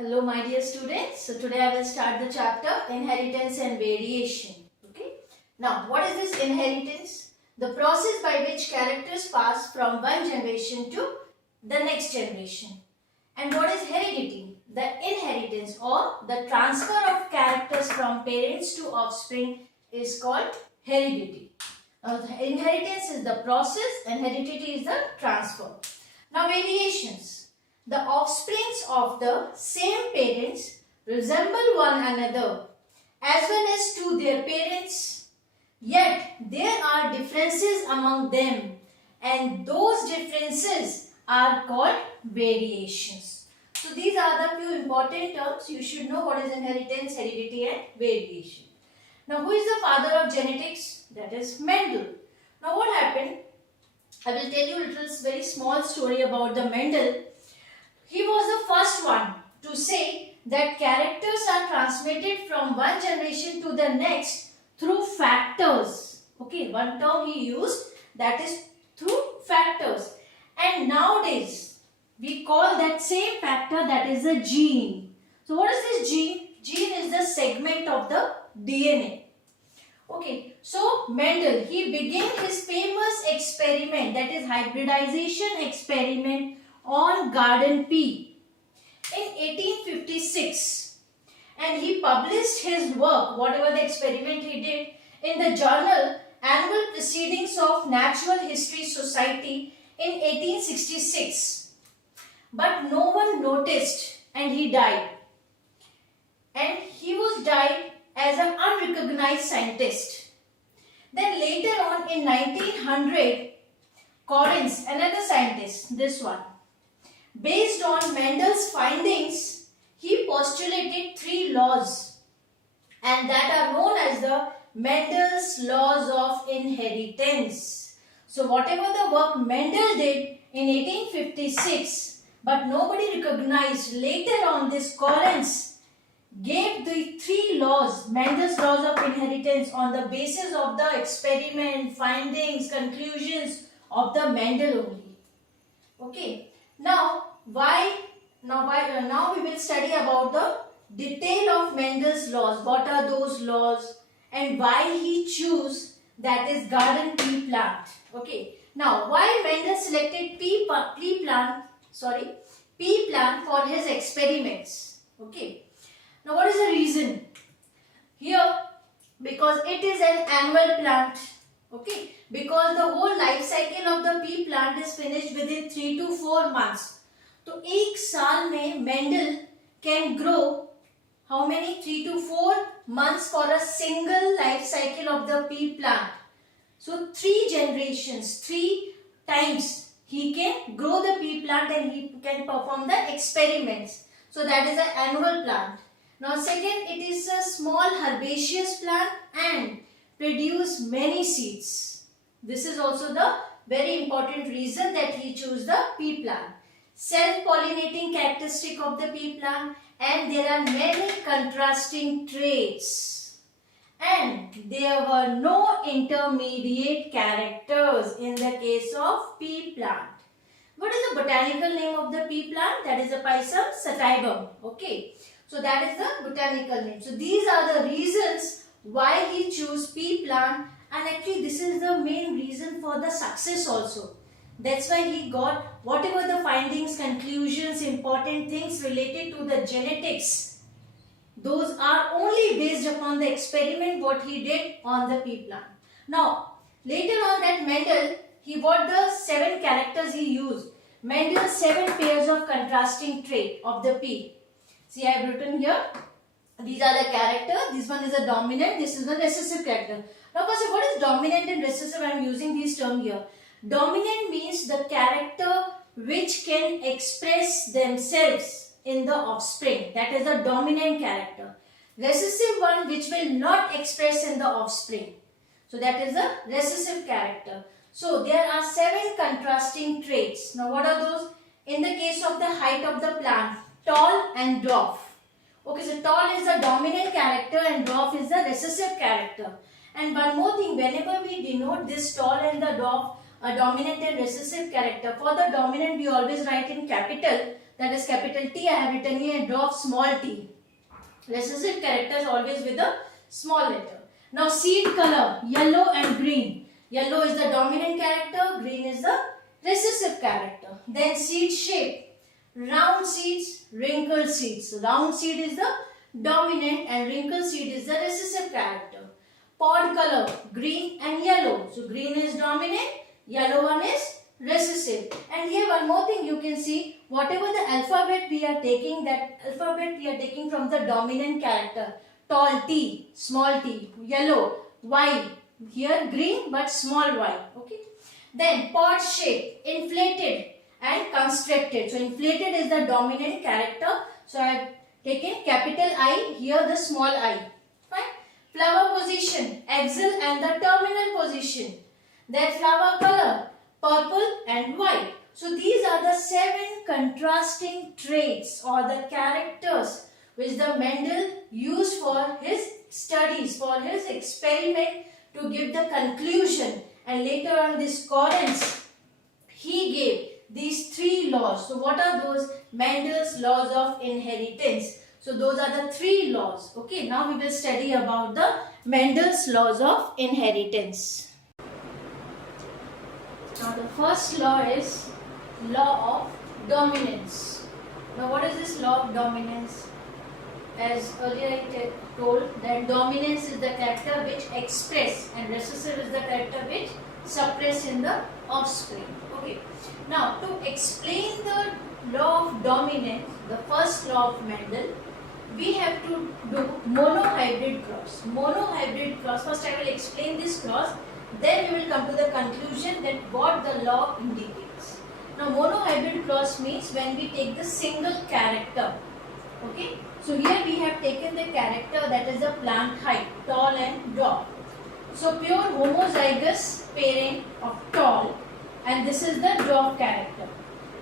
Hello my dear students. So today I will start the chapter Inheritance and Variation. Okay. Now what is this inheritance? The process by which characters pass from one generation to the next generation. And what is heredity? The inheritance or the transfer of characters from parents to offspring is called heredity. Now the inheritance is the process and heredity is the transfer. Now variations. The offsprings of the same parents resemble one another as well as to their parents, yet there are differences among them, and those differences are called variations. So these are the few important terms. You should know what is inheritance, heredity and variation. Now who is the father of genetics? That is Mendel. Now what happened? I will tell you a little very small story about the Mendel. He was the first one to say that characters are transmitted from one generation to the next through factors. Okay, one term he used, that is through factors. And nowadays, we call that same factor, that is a gene. So what is this gene? Gene is the segment of the DNA. Okay, so Mendel, he began his famous experiment, that is hybridization experiment on garden pea in 1856, and he published his work, whatever the experiment he did, in the journal Annual Proceedings of Natural History Society in 1866. But no one noticed and he died. And he was died as an unrecognized scientist. Then later on in 1900, Correns, another scientist, this one, based on Mendel's findings, he postulated 3 laws, and that are known as the Mendel's laws of inheritance. So whatever the work Mendel did in 1856, but nobody recognized, later on this Correns gave the 3 laws, Mendel's laws of inheritance, on the basis of the experiment, findings, conclusions of the Mendel only. Okay. Now we will study about the detail of Mendel's laws. What are those laws and why he chose, that is, garden pea plant. Okay. Now why Mendel selected pea plant for his experiments. Okay. Now what is the reason? Here, because it is an annual plant. Okay, because the whole life cycle of the pea plant is finished within 3 to 4 months. तो एक साल में Mendel can grow how many? 3 to 4 months for a single life cycle of the pea plant. So 3 generations, 3 times he can grow the pea plant and he can perform the experiments. So that is an annual plant. Now second, it is a small herbaceous plant and produce many seeds. This is also the very important reason that he chose the pea plant. Self-pollinating characteristic of the pea plant, and there are many contrasting traits. And there were no intermediate characters in the case of pea plant. What is the botanical name of the pea plant? That is the Pisum sativum. Okay. So that is the botanical name. So these are the reasons why he chose pea plant, and actually this is the main reason for the success also. That's why he got whatever the findings, conclusions, important things related to the genetics. Those are only based upon the experiment what he did on the pea plant. Now later on that Mendel, he got the 7 characters he used. Mendel's 7 pairs of contrasting trait of the pea. See, I have written here. These are the characters. This one is a dominant. This is the recessive character. Now, first, what is dominant and recessive? I am using these terms here. Dominant means the character which can express themselves in the offspring. That is the dominant character. Recessive one which will not express in the offspring. So that is the recessive character. So there are 7 contrasting traits. Now, what are those? In the case of the height of the plant, tall and dwarf. Okay, so tall is the dominant character and dwarf is the recessive character. And one more thing, whenever we denote this tall and the dwarf, a dominant and recessive character, for the dominant we always write in capital, that is capital T. I have written here a draw of small t. Recessive characters always with a small letter. Now seed color, yellow and green. Yellow is the dominant character, green is the recessive character. Then seed shape, round seeds, wrinkled seeds. Round seed is the dominant and wrinkled seed is the recessive character. Pod color, green and yellow. So green is dominant, yellow one is recessive. And here one more thing you can see, whatever the alphabet we are taking, that alphabet we are taking from the dominant character. Tall T, small t, yellow, Y, here green but small y. Okay. Then pod shape, inflated and constricted. So inflated is the dominant character. So I have taken capital I, here the small I. Fine. Flower position, axil and the terminal position. Then flower color, purple and white. So these are the 7 contrasting traits or the characters which the Mendel used for his studies, for his experiment to give the conclusion. And later on this Correns, he gave these 3 laws. So what are those? Mendel's laws of inheritance. So those are the 3 laws. Okay, now we will study about the Mendel's laws of inheritance. Now the first law is law of dominance. Now what is this law of dominance? As earlier I told that dominance is the character which express and recessive is the character which suppress in the offspring. Okay. Now to explain the law of dominance, the first law of Mendel, we have to do monohybrid cross. Monohybrid cross, first I will explain this cross, then we will come to the conclusion that what the law indicates. Now monohybrid cross means when we take the single character. Okay. So here we have taken the character that is the plant height, tall and dwarf. So pure homozygous parent of tall, and this is the dwarf character,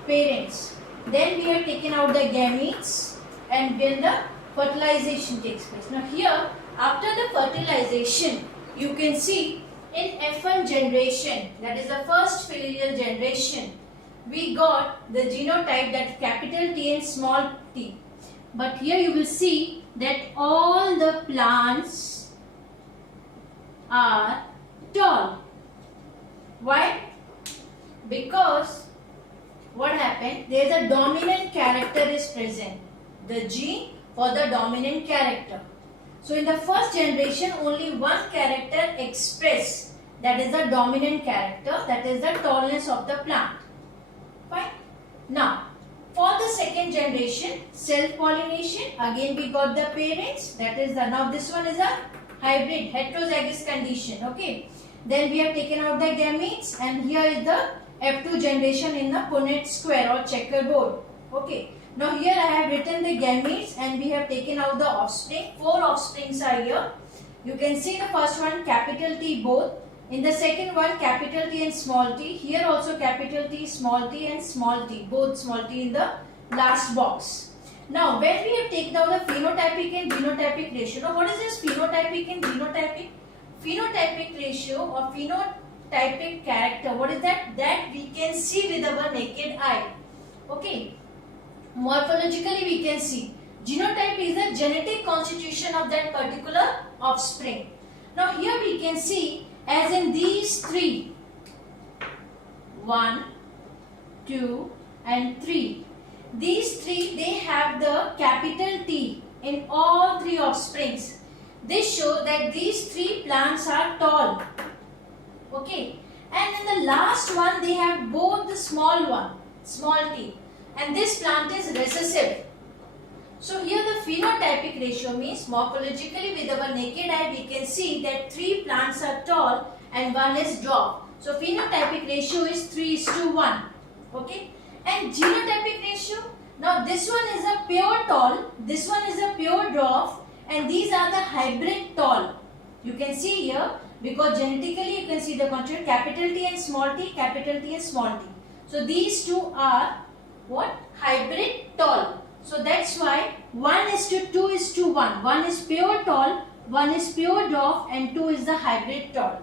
parents. Then we have taken out the gametes and then the fertilization takes place. Now here after the fertilization you can see in F1 generation, that is the first filial generation, we got the genotype that capital T and small t. But here you will see that all the plants are tall. Why? Because what happened? There is a dominant character is present. The gene for the dominant character. So in the first generation only one character expressed, that is the dominant character, that is the tallness of the plant. Fine. Now for the second generation, self-pollination, again we got the parents, that is the, now this one is a hybrid, heterozygous condition, okay. Then we have taken out the gametes and here is the F2 generation in the Punnett square or checkerboard, okay. Now here I have written the gametes and we have taken out the offspring, 4 offsprings are here. You can see the first one capital T both. In the second one, capital T and small t. Here also capital T, small t and small t. Both small t in the last box. Now, when we have taken out the phenotypic and genotypic ratio. Now, what is this phenotypic and genotypic? Phenotypic ratio or phenotypic character. What is that? That we can see with our naked eye. Okay. Morphologically we can see. Genotype is the genetic constitution of that particular offspring. Now, here we can see as in these 3, 1, 2 and 3. These 3 they have the capital T in all 3 offsprings. This shows that these 3 plants are tall. Okay. And in the last one they have both the small one, small t. And this plant is recessive. So here the phenotypic ratio means morphologically with our naked eye we can see that 3 plants are tall and 1 is dwarf. So phenotypic ratio is 3:1. Okay. And genotypic ratio, now this one is a pure tall, this one is a pure dwarf and these are the hybrid tall. You can see here because genetically you can see the constituent capital T and small t, capital T and small t. So these 2 are what? Hybrid tall. So that's why 1:2:1. 1 is pure tall, 1 is pure dwarf and 2 is the hybrid tall.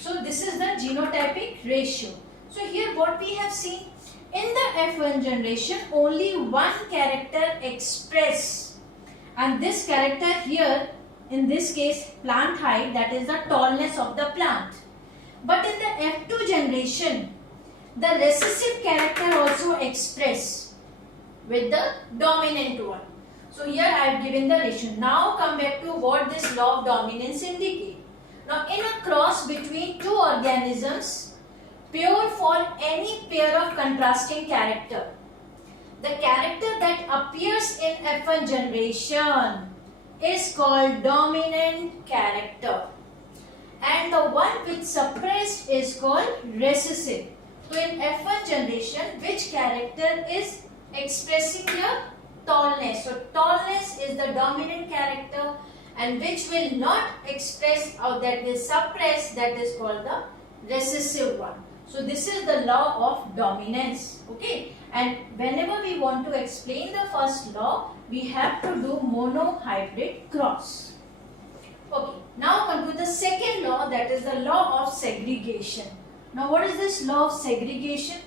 So this is the genotypic ratio. So here what we have seen In the F1 generation, only one character express, and this character here, in this case plant height, that is the tallness of the plant. But in the F2 generation, the recessive character also express with the dominant one. So here I have given the ratio. Now come back to what this law of dominance indicate. Now in a cross between two organisms, pure for any pair of contrasting character, the character that appears in F1 generation is called dominant character, and the one which suppressed is called recessive. So in F1 generation, which character is expressing the tallness? So tallness is the dominant character, and which will not express or that will suppress, that is called the recessive one. So this is the law of dominance. Okay, and whenever we want to explain the first law, we have to do monohybrid cross. Okay, now come to the second law, that is the law of segregation. Now what is this law of segregation?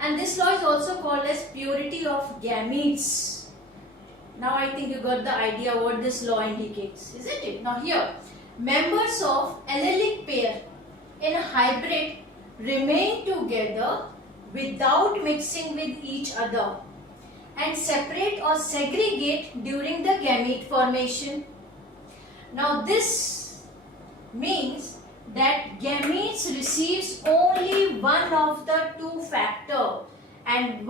And this law is also called as purity of gametes. Now I think you got the idea what this law indicates, isn't it? Now here, members of allelic pair in a hybrid remain together without mixing with each other and separate or segregate during the gamete formation. Now this means that gametes receives only one of the two factor, and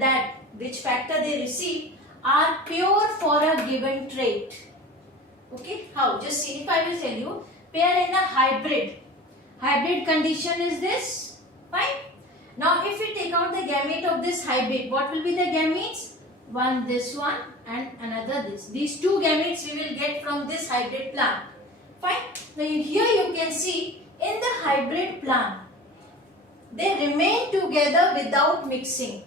that which factor they receive are pure for a given trait. Okay, how? Just see, if I will tell you, pair in a hybrid condition is this, fine. Now if we take out the gamete of this hybrid, what will be the gametes? One this one and another this. These two gametes we will get from this hybrid plant. Fine. Now here you can see in the hybrid plant, they remain together without mixing,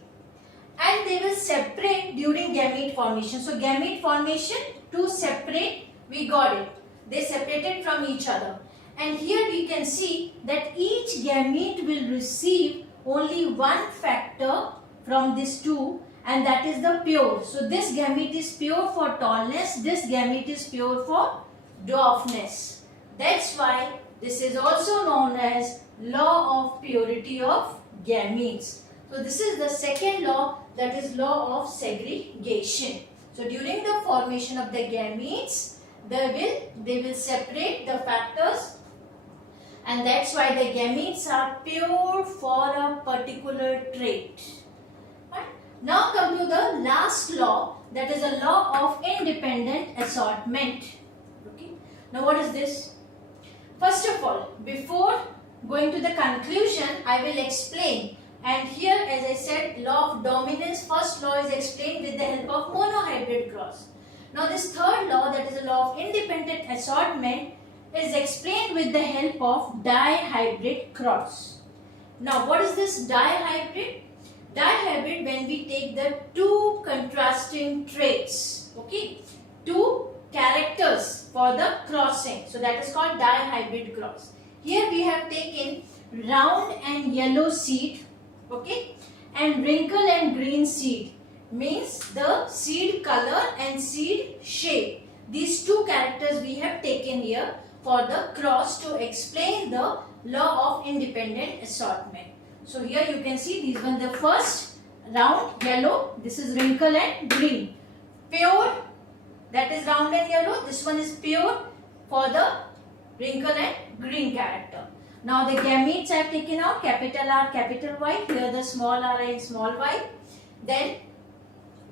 and they will separate during gamete formation. So gamete formation, to separate, we got it. They separated from each other. And here we can see that each gamete will receive only one factor from these two, and that is the pure. So this gamete is pure for tallness, this gamete is pure for dwarfness. That's why this is also known as law of purity of gametes. So this is the second law, that is law of segregation. So during the formation of the gametes, they will separate the factors, and that's why the gametes are pure for a particular trait. Right? Now come to the last law, that is a law of independent assortment. Okay. Now what is this? First of all, before going to the conclusion, I will explain. And here, as I said, law of dominance, first law is explained with the help of monohybrid cross. Now this third law, that is the law of independent assortment, is explained with the help of dihybrid cross. Now what is this dihybrid? Dihybrid, when we take the two contrasting traits, okay, two characters for the crossing. So that is called dihybrid cross. Here we have taken round and yellow seed, okay, and wrinkle and green seed, means the seed color and seed shape. These two characters we have taken here for the cross to explain the law of independent assortment. So here you can see these one, the first round yellow, this is wrinkle and green. Pure, that is round and yellow, this one is pure for the wrinkle and green character. Now the gametes I have taken out, capital R, capital Y, here the small r and small y. Then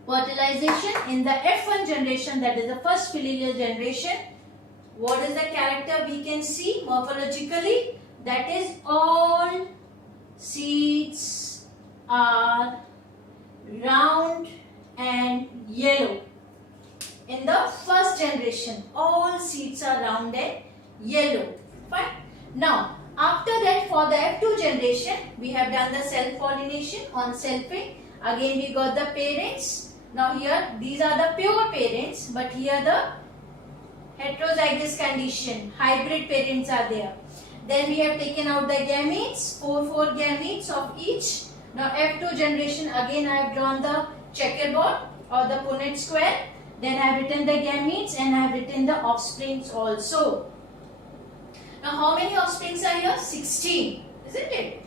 fertilization in the F1 generation, that is the first filial generation. What is the character we can see morphologically? That is all seeds are round and yellow. In the first generation, all seeds are round and yellow. Fine. Now, after that, for the F2 generation, we have done the self-pollination on selfing. Again, we got the parents. Now here, these are the pure parents, but here the heterozygous condition, hybrid parents are there. Then we have taken out the gametes, 4 gametes of each. Now F2 generation, again I have drawn the checkerboard or the Punnett square. Then I have written the gametes and I have written the offsprings also. Now how many offsprings are here? 16, isn't it?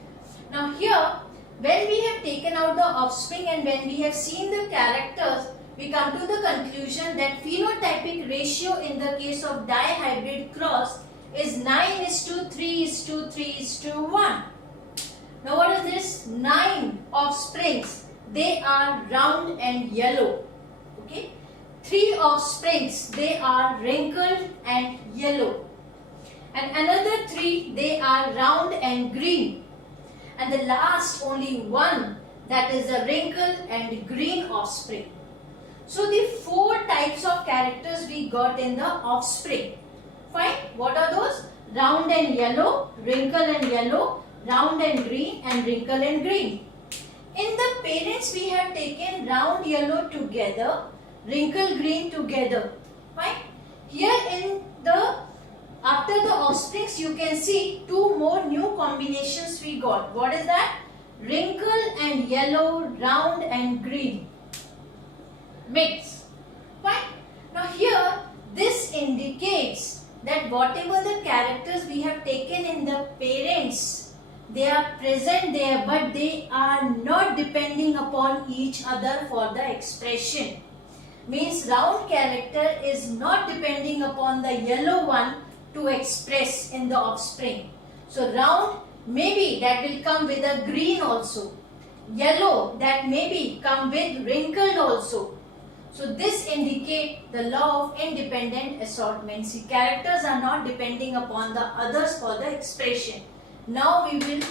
Now here, when we have taken out the offspring and when we have seen the characters, we come to the conclusion that phenotypic ratio in the case of dihybrid cross is 9:3:3:1. Now what is this? 9 offsprings. They are round and yellow. Okay. 3 offsprings. They are wrinkled and yellow. And another 3, they are round and green. And the last only 1, that is a wrinkled and green offspring. So the 4 types of characters we got in the offspring. Fine. What are those? Round and yellow, wrinkle and yellow, round and green, and wrinkle and green. In the parents we have taken round yellow together, wrinkle green together. Fine. Here in the after the offsprings you can see 2 more new combinations we got. What is that? Wrinkle and yellow, round and green. Mix. Fine. Now here this indicates that whatever the characters we have taken in the parents, they are present there but they are not depending upon each other for the expression. Means round character is not depending upon the yellow one to express in the offspring. So round maybe that will come with a green also. Yellow that maybe come with wrinkled also. So this indicates the law of independent assortment. See, characters are not depending upon the others for the expression. Now I will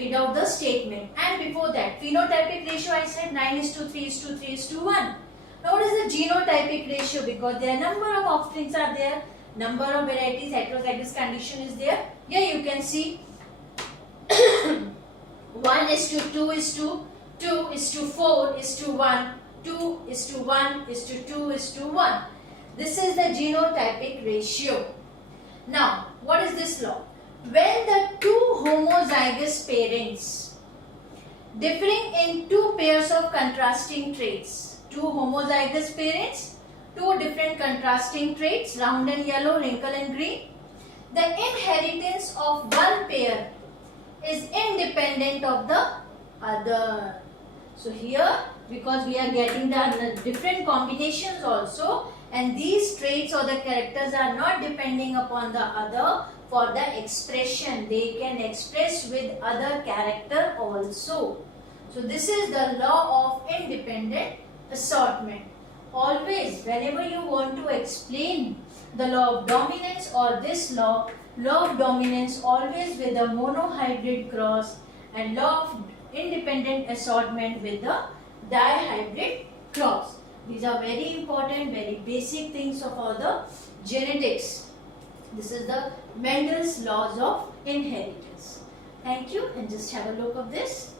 read out the statement. And before that, phenotypic ratio I said 9:3:3:1. Now what is the genotypic ratio? Because there are number of offsprings are there, number of varieties, heterozygous condition is there. Here you can see 1:2:2:4:1, 2:1:2:1. This is the genotypic ratio. Now, what is this law? When the 2 homozygous parents differing in 2 pairs of contrasting traits, 2 homozygous parents, 2 different contrasting traits, round and yellow, wrinkle and green, the inheritance of one pair is independent of the other. So here, because we are getting the different combinations also, and these traits or the characters are not depending upon the other for the expression. They can express with other character also. So this is the law of independent assortment. Always, whenever you want to explain the law of dominance or this law of dominance always with a monohybrid cross and law of independent assortment with the dihybrid cross. These are very important, very basic things of all the genetics. This is the Mendel's laws of inheritance. Thank you, and just have a look of this.